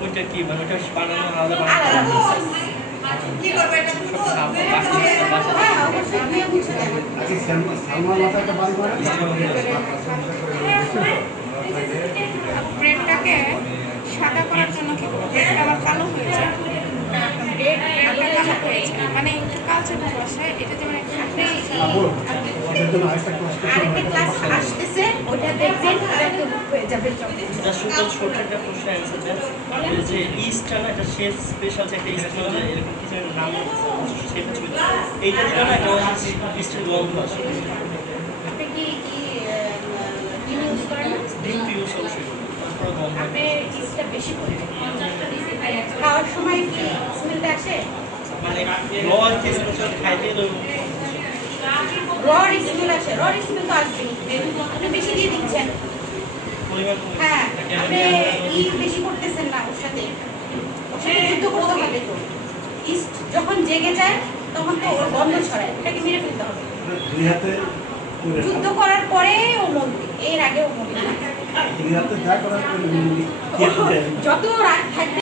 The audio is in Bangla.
ওইটা কি মানে ওটা বানানো আলাদা বানানো কি করবে এটা তো অবশ্যই দিয়ে বুঝে যাবে সালমান মাথাটা বাড়ি করে ব্রেডটাকে সাদা করার জন্য কি করব ব্রেডটা আবার কালো হয়ে যায় ব্রেডটা কালো হয়ে যায় মানে একটু কালচে ভাব আসে এটা যেমন একটু আরেকটা ক্লাস আসতেছে ওটা দেখবেন আর একটু হয়ে যাবে এটা শুধু ছোট একটা প্রশ্ন অ্যান্সার দেন যে ইস্টটা না এটা শেফ স্পেশাল যে একটা ইস্ট যে এরকম কিছু নাম সেটা ছিল এইটা দিলে না একটা ইস্টের গন্ধ আসে আপনি কি ইউজ করেন ডিম ইউজ অবশ্যই তারপরে গন্ধ আপনি ইস্টটা বেশি করে খাওয়ার সময় কি স্মেলটা আসে মানে র যে স্পেশাল খাইতে গেলে রড স্মেল আসে রড স্মেল তো আসবে আপনি বেশি দিয়ে দিচ্ছেন পরিমাণ হ্যাঁ আপনি বেশি করতেছেন না ওর সাথে যুদ্ধ করতে হবে তো ইস্ট যখন জেগে যায় তখন তো ওর গন্ধ ছড়ায় ওটাকে মেরে ফেলতে হবে দুই হাতে যুদ্ধ করার পরে ও মরবে এর আগে ও মরবে না দুই হাতে যা করার যত রাগ থাকবে